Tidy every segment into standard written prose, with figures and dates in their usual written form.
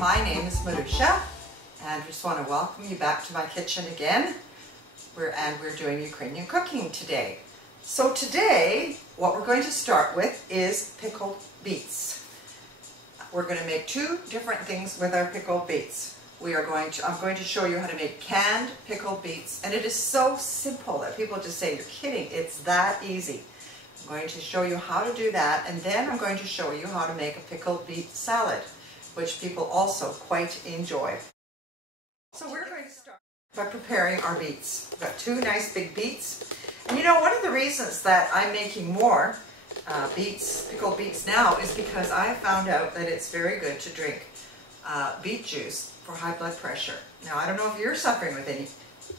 My name is Marycia, and I just want to welcome you back to my kitchen again. We're doing Ukrainian cooking today. So today, what we're going to start with is pickled beets. We're going to make two different things with our pickled beets. I'm going to show you how to make canned pickled beets, and it is so simple that people just say, "You're kidding, it's that easy." I'm going to show you how to do that, and then I'm going to show you how to make a pickled beet salad, which people also quite enjoy. So we're going to start by preparing our beets. We've got two nice big beets, and you know, one of the reasons that I'm making more pickled beets now is because I found out that it's very good to drink beet juice for high blood pressure. Now, I don't know if you're suffering with any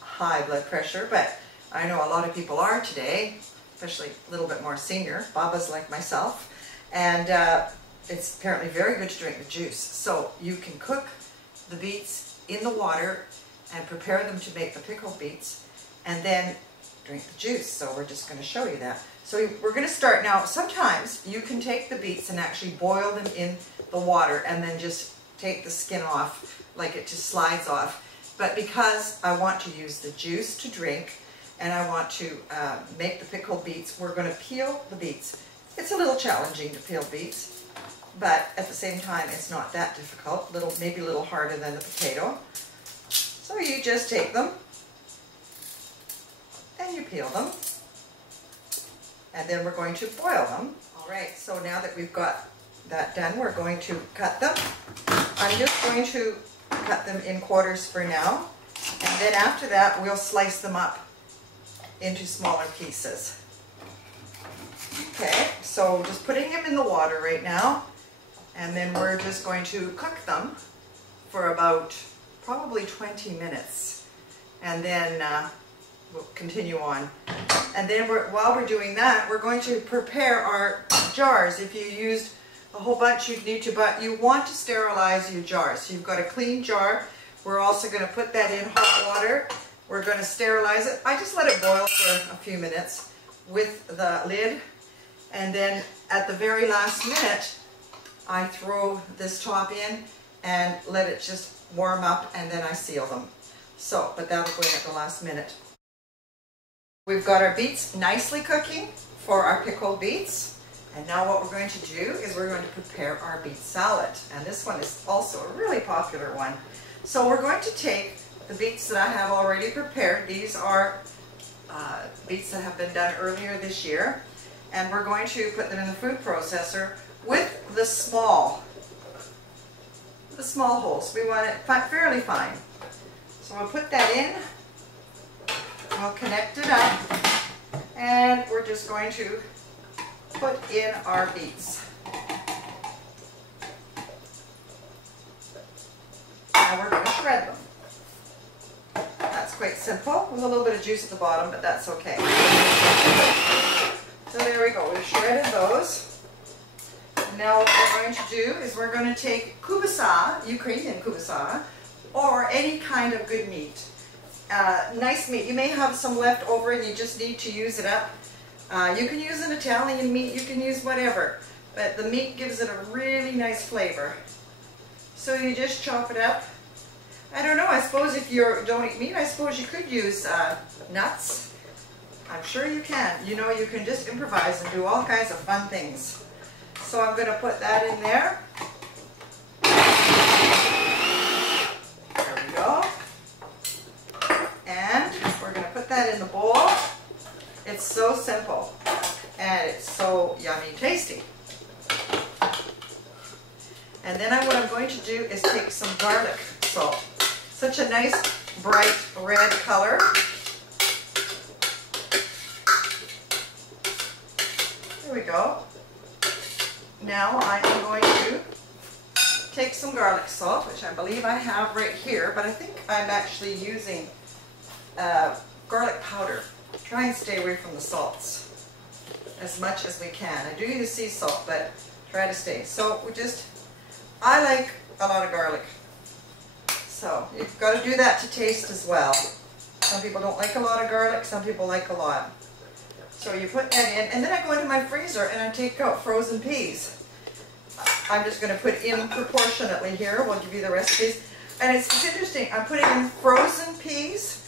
high blood pressure, but I know a lot of people are today, especially a little bit more senior, Babas like myself, and it's apparently very good to drink the juice. So you can cook the beets in the water and prepare them to make the pickled beets, and then drink the juice. So we're just going to show you that. So we're going to start now. Sometimes you can take the beets and actually boil them in the water and then just take the skin off, like it just slides off. But because I want to use the juice to drink and I want to make the pickled beets, we're going to peel the beets. It's a little challenging to peel beets, but at the same time it's not that difficult, maybe a little harder than the potato. So you just take them and you peel them, and then we're going to boil them. Alright, so now that we've got that done, we're going to cut them. I'm just going to cut them in quarters for now, and then after that we'll slice them up into smaller pieces. Okay, so just putting them in the water right now, and then we're just going to cook them for about probably 20 minutes, and then we'll continue on. And then while we're doing that, we're going to prepare our jars. If you used a whole bunch, you want to sterilize your jars. So you've got a clean jar. We're also going to put that in hot water. We're going to sterilize it. I just let it boil for a few minutes with the lid, and then at the very last minute I throw this top in and let it just warm up, and then I seal them. So, but that'll go in at the last minute. We've got our beets nicely cooking for our pickled beets. And now what we're going to do is we're going to prepare our beet salad. And this one is also a really popular one. So we're going to take the beets that I have already prepared. These are beets that have been done earlier this year. And we're going to put them in the food processor with the small holes. We want it fairly fine. So we'll put that in. We'll connect it up. And we're just going to put in our beets. Now we're going to shred them. That's quite simple, with a little bit of juice at the bottom, but that's okay. So there we go, we've shredded those. Now what we're going to do is we're going to take kielbasa, Ukrainian kielbasa, or any kind of good meat. Nice meat. You may have some left over and you just need to use it up. You can use an Italian meat, you can use whatever, but the meat gives it a really nice flavor. So you just chop it up. I don't know, I suppose if you don't eat meat, I suppose you could use nuts. I'm sure you can. You know, you can just improvise and do all kinds of fun things. So I'm going to put that in there. There we go. And we're going to put that in the bowl. It's so simple, and it's so yummy tasty. And then what I'm going to do is take some garlic salt. Such a nice bright red color. There we go. Now I am going to take some garlic salt, which I believe I have right here, but I think I'm actually using garlic powder. Try and stay away from the salts as much as we can. I do use sea salt, but try to stay. So I like a lot of garlic. So you've got to do that to taste as well. Some people don't like a lot of garlic, some people like a lot. So you put that in, and then I go into my freezer and I take out frozen peas. I'm just going to put in proportionately here. We'll give you the recipes. And it's interesting, I'm putting in frozen peas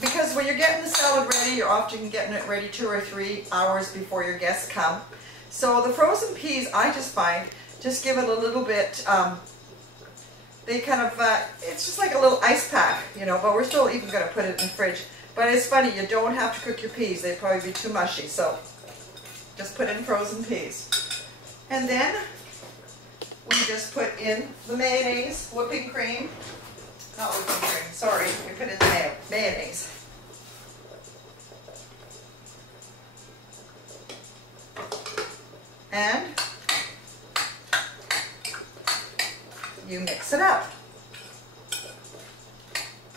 because when you're getting the salad ready, you're often getting it ready 2 or 3 hours before your guests come. So the frozen peas, I just find, just give it a little bit, they kind of, it's just like a little ice pack, you know, but we're still even going to put it in the fridge. But it's funny, you don't have to cook your peas. They'd probably be too mushy, so just put in frozen peas. And then we just put in the mayonnaise, whipping cream, not whipping cream, sorry, we put in the mayonnaise. And you mix it up.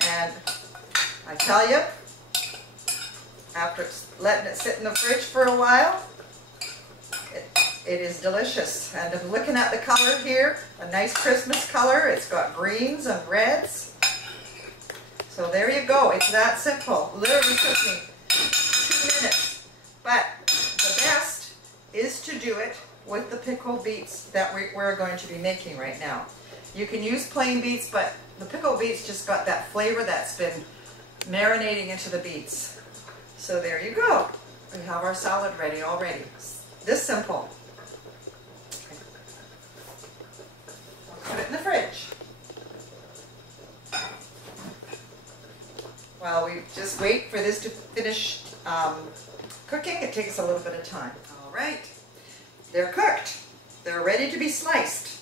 And I tell you, after letting it sit in the fridge for a while, it is delicious. And I'm looking at the color here, a nice Christmas color. It's got greens and reds. So there you go. It's that simple. Literally took me 2 minutes. But the best is to do it with the pickled beets that we're going to be making right now. You can use plain beets, but the pickled beets just got that flavor that's been marinating into the beets. So there you go. We have our salad ready already. This simple. I'll put it in the fridge. While we just wait for this to finish cooking, it takes a little bit of time. All right, they're cooked. They're ready to be sliced.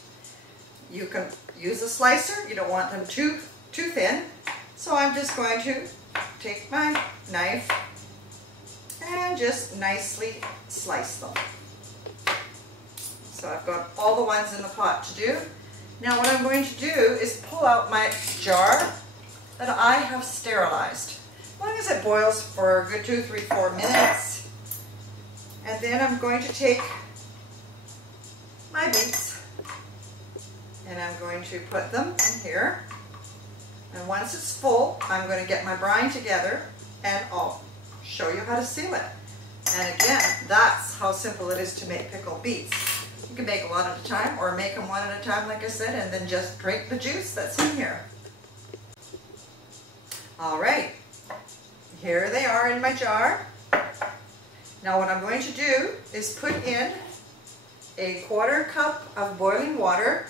You can use a slicer. You don't want them too thin. So I'm just going to take my knife and just nicely slice them. So I've got all the ones in the pot to do. Now what I'm going to do is pull out my jar that I have sterilized. As long as it boils for a good 2, 3, 4 minutes. And then I'm going to take my beets and I'm going to put them in here. And once it's full, I'm going to get my brine together and I'll show you how to seal it. And again, that's how simple it is to make pickled beets. You can make a lot at a time or make them one at a time, like I said, and then just drink the juice that's in here. All right, here they are in my jar. Now what I'm going to do is put in a 1/4 cup of boiling water.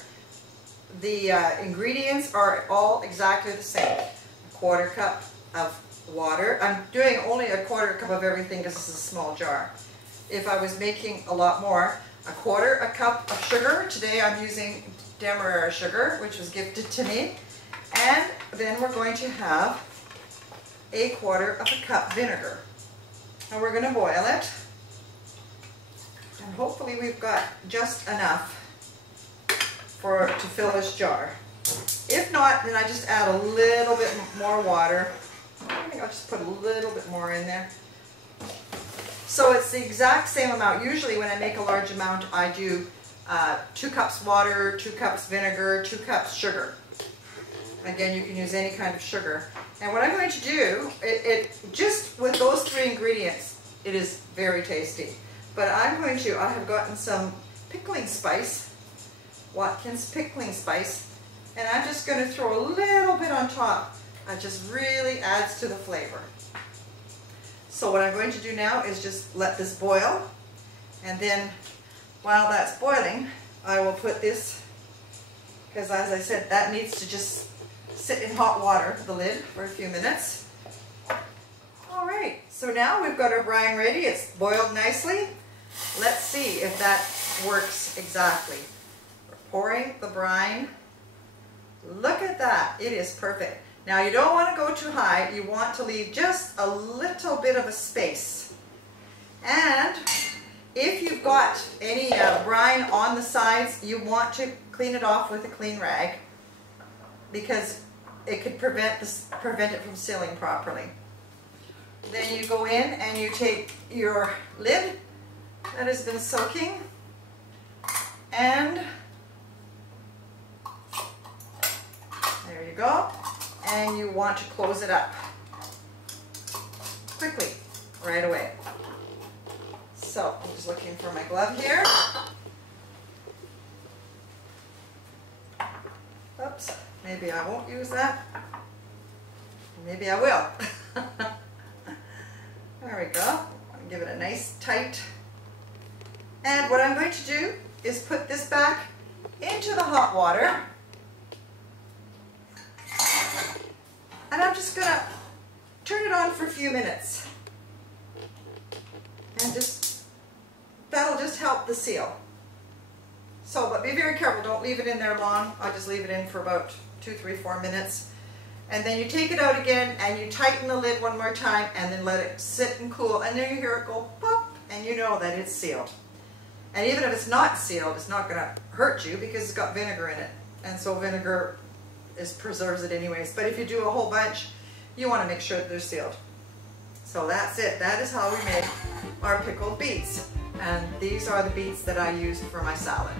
The ingredients are all exactly the same. 1/4 cup of water. I'm doing only a 1/4 cup of everything because this is a small jar. If I was making a lot more, 1/4 cup of sugar. Today I'm using Demerara sugar, which was gifted to me. And then we're going to have a 1/4 cup vinegar. And we're going to boil it. And hopefully we've got just enough to fill this jar. If not, then I just add a little bit more water. I think I'll just put a little bit more in there. So it's the exact same amount. Usually when I make a large amount, I do 2 cups water, 2 cups vinegar, 2 cups sugar. Again, you can use any kind of sugar. And what I'm going to do, just with those 3 ingredients, it is very tasty. But I have gotten some pickling spice, Watkins pickling spice, and I'm just going to throw a little bit on top. It just really adds to the flavor. So what I'm going to do now is just let this boil, and then while that's boiling, I will put this, because as I said, that needs to just sit in hot water, the lid, for a few minutes. All right, so now we've got our brine ready. It's boiled nicely. Let's see if that works exactly. We're pouring the brine. Look at that, it is perfect. Now you don't want to go too high. You want to leave just a little bit of a space. And if you've got any brine on the sides, you want to clean it off with a clean rag, because it could prevent it from sealing properly. Then you go in and you take your lid that has been soaking, and there you go, and you want to close it up quickly, right away. So I'm just looking for my glove here. Maybe I won't use that. Maybe I will. There we go. I'll give it a nice tight. And what I'm going to do is put this back into the hot water. And I'm just going to turn it on for a few minutes. And that'll just help the seal. So, but be very careful, don't leave it in there long. I'll just leave it in for about 2, 3, 4 minutes. And then you take it out again and you tighten the lid one more time and then let it sit and cool. And then you hear it go pop and you know that it's sealed. And even if it's not sealed, it's not going to hurt you because it's got vinegar in it. And so vinegar preserves it anyways. But if you do a whole bunch, you want to make sure that they're sealed. So that's it. That is how we make our pickled beets. And these are the beets that I used for my salad.